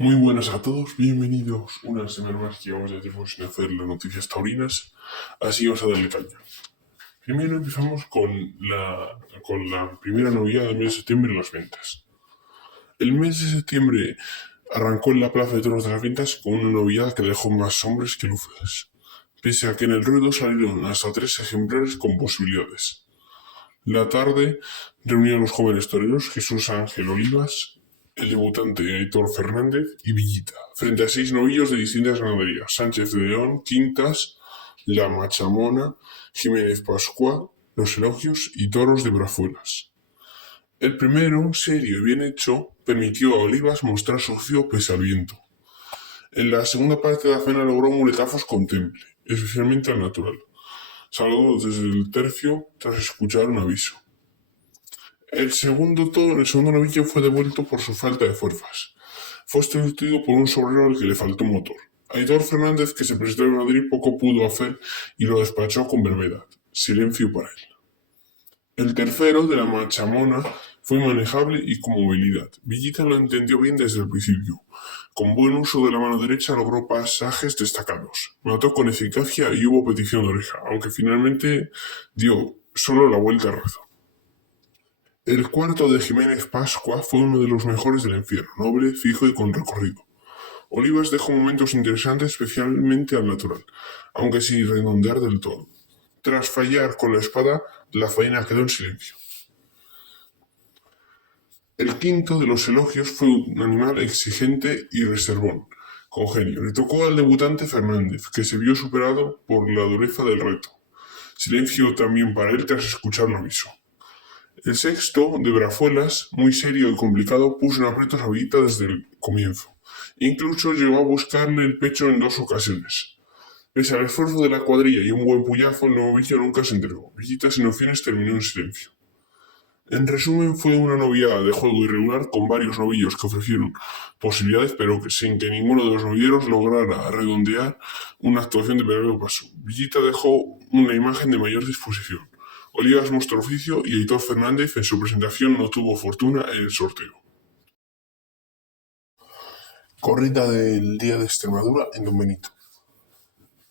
Muy buenas a todos, bienvenidos una semana más que vamos a llevar sin hacer las noticias taurinas, así vamos a darle caña. Primero empezamos con la primera novedad del mes de septiembre, las ventas. El mes de septiembre arrancó en la Plaza de Toros de las Ventas con una novedad que dejó más hombres que luces, pese a que en el ruedo salieron hasta 3 ejemplares con posibilidades. La tarde reunió a los jóvenes toreros Jesús Ángel Olivas, el debutante Aitor Fernández y Villita, frente a 6 novillos de distintas ganaderías: Sánchez de León, Quintas, La Machamona, Jiménez Pascua, Los Elogios y Toros de Brazuelas. El primero, serio y bien hecho, permitió a Olivas mostrar su oficio pese al viento. En la segunda parte de la cena logró muletazos con temple, especialmente al natural. Saludó desde el tercio tras escuchar un aviso. El segundo novillo fue devuelto por su falta de fuerzas. Fue sustituido por un sobrero al que le faltó motor. Aitor Fernández, que se presentó en Madrid, poco pudo hacer y lo despachó con brevedad. Silencio para él. El tercero, de la Machamona, fue manejable y con movilidad. Villita lo entendió bien desde el principio. Con buen uso de la mano derecha logró pasajes destacados. Mató con eficacia y hubo petición de oreja, aunque finalmente dio solo la vuelta al ruedo. El cuarto, de Jiménez Pascua, fue uno de los mejores del encierro, noble, fijo y con recorrido. Olivas dejó momentos interesantes, especialmente al natural, aunque sin redondear del todo. Tras fallar con la espada, la faena quedó en silencio. El quinto, de Los Elogios, fue un animal exigente y reservón, con genio. Le tocó al debutante Fernández, que se vio superado por la dureza del reto. Silencio también para él tras escuchar un aviso. El sexto, de Brazuelas, muy serio y complicado, puso en aprietos a Villita desde el comienzo. Incluso llegó a buscarle el pecho en 2 ocasiones. Pese al esfuerzo de la cuadrilla y un buen puñazo, el novillo nunca se entregó. Villita, sin opciones, terminó en silencio. En resumen, fue una novillada de juego irregular con varios novillos que ofrecieron posibilidades, pero sin que ninguno de los novilleros lograra redondear una actuación de verdadero paso. Villita dejó una imagen de mayor disposición. Olivas mostró oficio y Aitor Fernández en su presentación no tuvo fortuna en el sorteo. Corrida del Día de Extremadura en Don Benito.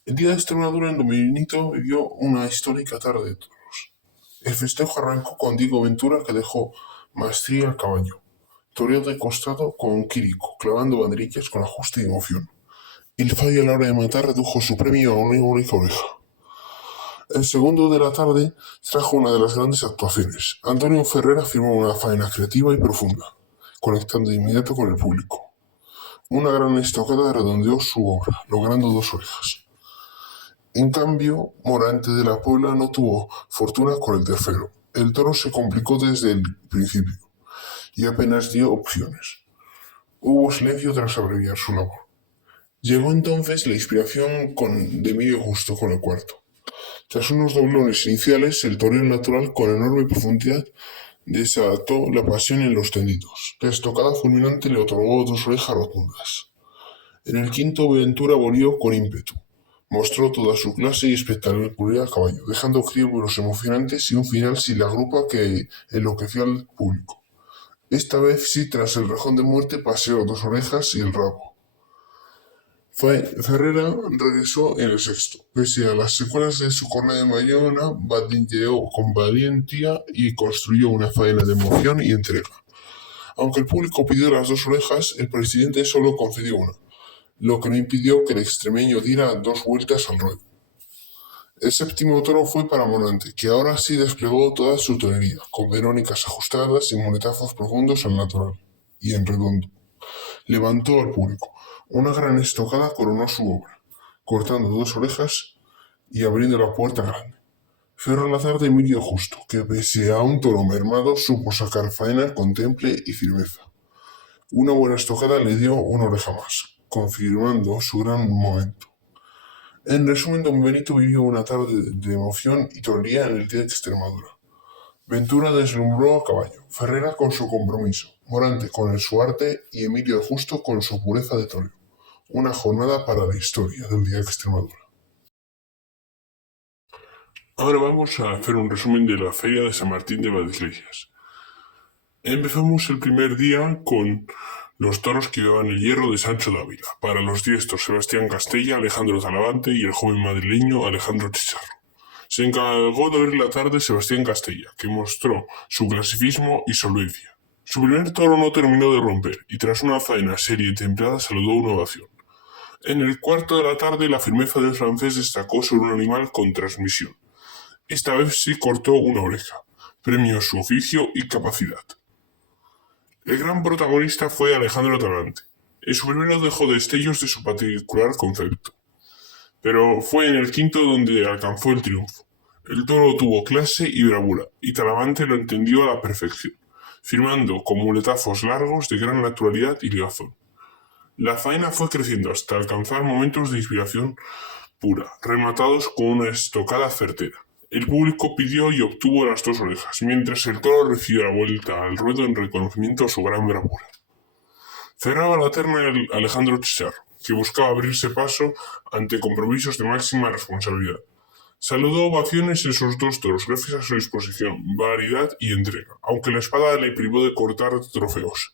El Día de Extremadura en Don Benito vivió una histórica tarde de toros. El festejo arrancó con Diego Ventura, que dejó maestría al caballo. Toreó de costado con Quirico, clavando banderillas con ajuste y emoción. El fallo a la hora de matar redujo su premio a una única oreja. El segundo de la tarde trajo una de las grandes actuaciones. Antonio Ferrera firmó una faena creativa y profunda, conectando de inmediato con el público. Una gran estocada redondeó su obra, logrando 2 orejas. En cambio, Morante de la Puebla no tuvo fortuna con el tercero. El toro se complicó desde el principio y apenas dio opciones. Hubo silencio tras abreviar su labor. Llegó entonces la inspiración de Emilio Justo con el cuarto. Tras unos doblones iniciales, el toreo natural con enorme profundidad desató la pasión en los tendidos. La estocada fulminante le otorgó 2 orejas rotundas. En el quinto, Ventura volvió con ímpetu. Mostró toda su clase y espectacularidad a caballo, dejando críbulos emocionantes y un final sin la grupa que enloqueció al público. Esta vez sí, tras el rejón de muerte, paseó 2 orejas y el rabo. Ferrera regresó en el sexto. Pese a las secuelas de su jornada de Bayona, batilleó con valentía y construyó una faena de emoción y entrega. Aunque el público pidió las 2 orejas, el presidente solo concedió una, lo que no impidió que el extremeño diera 2 vueltas al ruedo. El séptimo toro fue para Morante, que ahora sí desplegó toda su torería, con verónicas ajustadas y muletazos profundos al natural y en redondo. Levantó al público. Una gran estocada coronó su obra, cortando 2 orejas y abriendo la puerta grande. Cerró la tarde Emilio Justo, que pese a un toro mermado supo sacar faena con temple y firmeza. Una buena estocada le dio una oreja más, confirmando su gran momento. En resumen, Don Benito vivió una tarde de emoción y torería en el Día de Extremadura. Ventura deslumbró a caballo, Ferrera con su compromiso, Morante con su arte y Emilio Justo con su pureza de toreo. Una jornada para la historia del Día de Extremadura. Ahora vamos a hacer un resumen de la Feria de San Martín de Valdeiglesias. Empezamos el primer día con los toros que llevaban el hierro de Sancho Dávila, para los diestros Sebastián Castella, Alejandro Talavante y el joven madrileño Alejandro Chicharro. Se encargó de abrir la tarde Sebastián Castella, que mostró su clasicismo y solvencia. Su primer toro no terminó de romper, y tras una faena seria y templada saludó una ovación. En el cuarto de la tarde, la firmeza del francés destacó sobre un animal con transmisión. Esta vez sí cortó una oreja. Premió su oficio y capacidad. El gran protagonista fue Alejandro Talavante. En su primero dejó destellos de su particular concepto, pero fue en el quinto donde alcanzó el triunfo. El toro tuvo clase y bravura, y Talavante lo entendió a la perfección, firmando con muletazos largos de gran naturalidad y ligazón. La faena fue creciendo hasta alcanzar momentos de inspiración pura, rematados con una estocada certera. El público pidió y obtuvo las dos orejas, mientras el toro recibió la vuelta al ruedo en reconocimiento a su gran bravura. Cerraba la terna el Alejandro Chicharro, que buscaba abrirse paso ante compromisos de máxima responsabilidad. Saludó ovaciones en sus dos toros gracias a su disposición, variedad y entrega, aunque la espada le privó de cortar trofeos.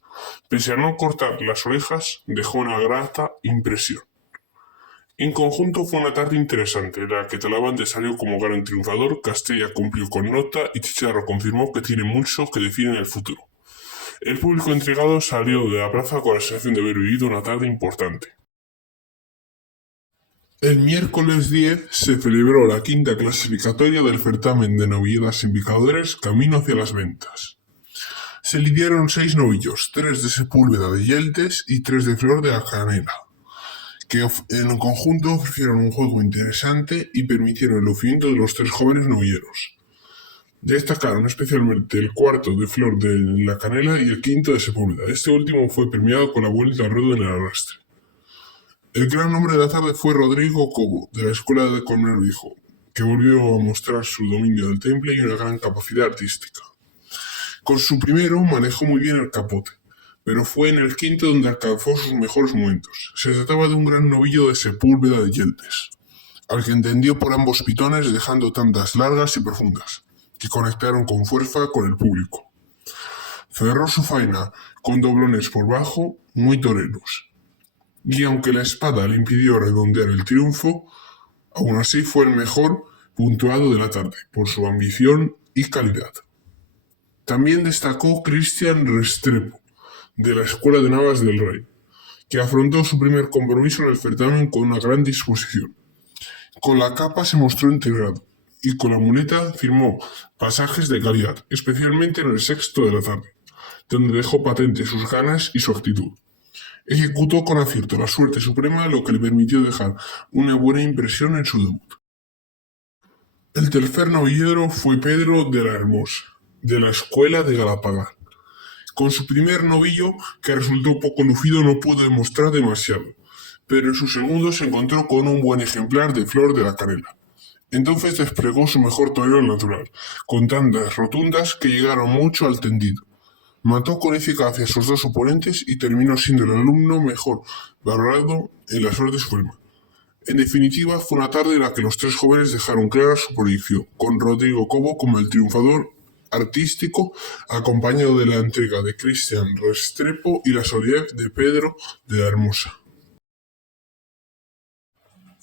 Pese a no cortar las orejas, dejó una grata impresión. En conjunto fue una tarde interesante, en la que Talavante salió como gran triunfador, Castella cumplió con nota y Chicharro confirmó que tiene mucho que decir en el futuro. El público entregado salió de la plaza con la sensación de haber vivido una tarde importante. El miércoles 10 se celebró la quinta clasificatoria del certamen de novilladas en picadores camino hacia las ventas. Se lidiaron 6 novillos, 3 de Sepúlveda de Yeltes y 3 de Flor de la Canela, que en conjunto ofrecieron un juego interesante y permitieron el lucimiento de los 3 jóvenes novilleros. Destacaron especialmente el cuarto de Flor de la Canela y el quinto de Sepúlveda. Este último fue premiado con la vuelta al ruedo en el arrastre. El gran nombre de la tarde fue Rodrigo Cobo, de la Escuela de Colmenero Viejo, que volvió a mostrar su dominio del temple y una gran capacidad artística. Con su primero manejó muy bien el capote, pero fue en el quinto donde alcanzó sus mejores momentos. Se trataba de un gran novillo de Sepúlveda de Yeltes, al que entendió por ambos pitones dejando tandas largas y profundas, que conectaron con fuerza con el público. Cerró su faena con doblones por bajo, muy toreros. Y aunque la espada le impidió redondear el triunfo, aún así fue el mejor puntuado de la tarde, por su ambición y calidad. También destacó Cristian Restrepo, de la Escuela de Navas del Rey, que afrontó su primer compromiso en el certamen con una gran disposición. Con la capa se mostró integrado, y con la muleta firmó pasajes de calidad, especialmente en el sexto de la tarde, donde dejó patente sus ganas y su actitud. Ejecutó con acierto la suerte suprema, lo que le permitió dejar una buena impresión en su debut. El tercer novillero fue Pedro de la Hermosa, de la Escuela de Galapagán. Con su primer novillo, que resultó poco lucido, no pudo demostrar demasiado, pero en su segundo se encontró con un buen ejemplar de Flor de la Canela. Entonces desplegó su mejor torero natural, con tandas rotundas que llegaron mucho al tendido. Mató con eficacia a sus dos oponentes y terminó siendo el alumno mejor valorado en la Suerte Suprema. En definitiva, fue una tarde en la que los 3 jóvenes dejaron clara su proyección, con Rodrigo Cobo como el triunfador artístico, acompañado de la entrega de Cristian Restrepo y la solidez de Pedro de la Hermosa.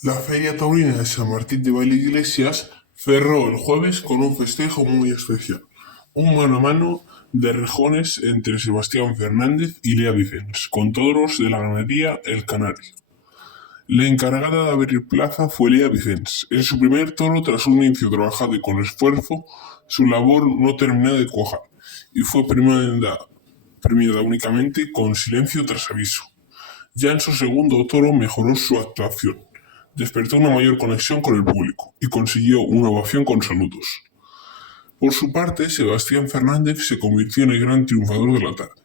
La Feria Taurina de San Martín de Baile Iglesias cerró el jueves con un festejo muy especial, un mano a mano de rejones entre Sebastián Fernández y Lea Vicens, con toros de la ganadería El Canario. La encargada de abrir plaza fue Lea Vicens. En su primer toro, tras un inicio trabajado y con esfuerzo, su labor no terminó de cuajar y fue premiada únicamente con silencio tras aviso. Ya en su segundo toro mejoró su actuación, despertó una mayor conexión con el público y consiguió una ovación con saludos. Por su parte, Sebastián Fernández se convirtió en el gran triunfador de la tarde.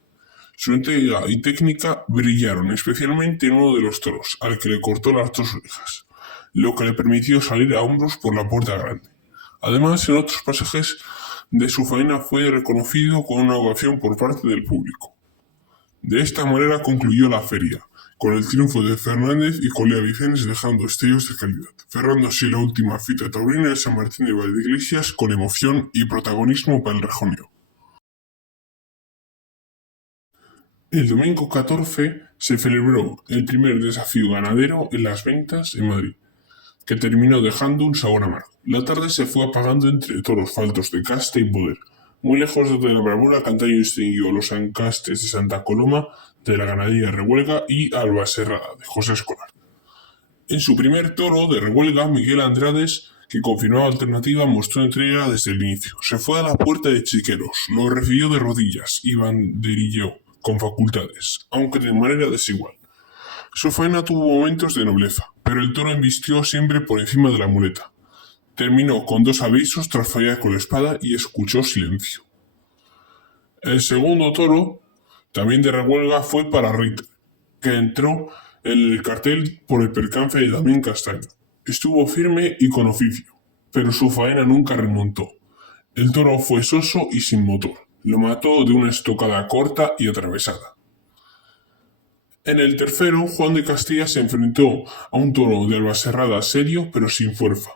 Su entrega y técnica brillaron, especialmente en uno de los toros, al que le cortó las 2 orejas, lo que le permitió salir a hombros por la puerta grande. Además, en otros pasajes de su faena fue reconocido con una ovación por parte del público. De esta manera concluyó la feria, con el triunfo de Fernández y con Lea Vicens dejando destellos de calidad, cerrando así la última cita taurina de San Martín de Valdeiglesias con emoción y protagonismo para el rejoneo. El domingo 14 se celebró el primer desafío ganadero en Las Ventas, en Madrid, que terminó dejando un sabor amargo. La tarde se fue apagando entre toros faltos de casta y poder. Muy lejos de la bravura, Cantaño distinguió los encastes de Santa Coloma, de la ganadería Revuelga y Albaserrada, de José Escolar. En su primer toro de Revuelga, Miguel Andrades, que confirmaba alternativa, mostró entrega desde el inicio. Se fue a la puerta de Chiqueros, lo recibió de rodillas y banderilló con facultades, aunque de manera desigual. Su faena tuvo momentos de nobleza, pero el toro embistió siempre por encima de la muleta. Terminó con 2 avisos tras fallar con la espada y escuchó silencio. El segundo toro, también de Revuelga, fue para Ritter, que entró en el cartel por el percance de Damián Castaño. Estuvo firme y con oficio, pero su faena nunca remontó. El toro fue soso y sin motor. Lo mató de una estocada corta y atravesada. En el tercero, Juan de Castilla se enfrentó a un toro de Albaserrada serio pero sin fuerza.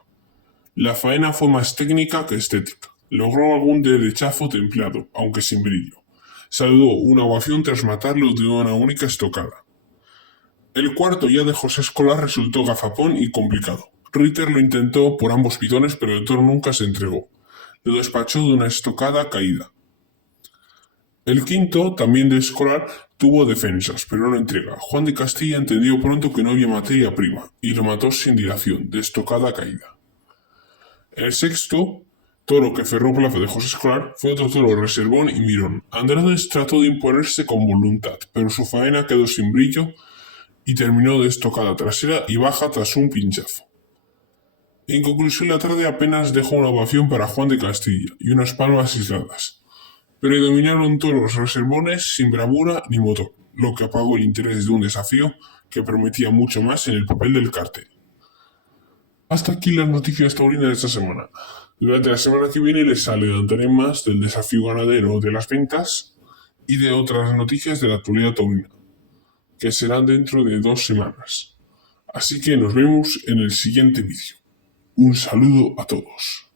La faena fue más técnica que estética. Logró algún derechazo templado, aunque sin brillo. Saludó una ovación tras matarlo de una única estocada. El cuarto, ya de José Escolar, resultó gafapón y complicado. Ritter lo intentó por ambos pidones, pero el toro nunca se entregó. Lo despachó de una estocada caída. El quinto, también de Escolar, tuvo defensas, pero no entrega. Juan de Castilla entendió pronto que no había materia prima, y lo mató sin dilación, de estocada caída. El sexto, toro que cerró plaza de José Escolar, fue otro toro reservón y mirón. Andrades trató de imponerse con voluntad, pero su faena quedó sin brillo y terminó de estocada trasera y baja tras un pinchazo. En conclusión, la tarde apenas dejó una ovación para Juan de Castilla y unas palmas aisladas. Predominaron toros reservones sin bravura ni motor, lo que apagó el interés de un desafío que prometía mucho más en el papel del cartel. Hasta aquí las noticias taurinas de esta semana. Durante la semana que viene les adelantaré más del desafío ganadero de Las Ventas y de otras noticias de la actualidad taurina, que serán dentro de 2 semanas. Así que nos vemos en el siguiente vídeo. Un saludo a todos.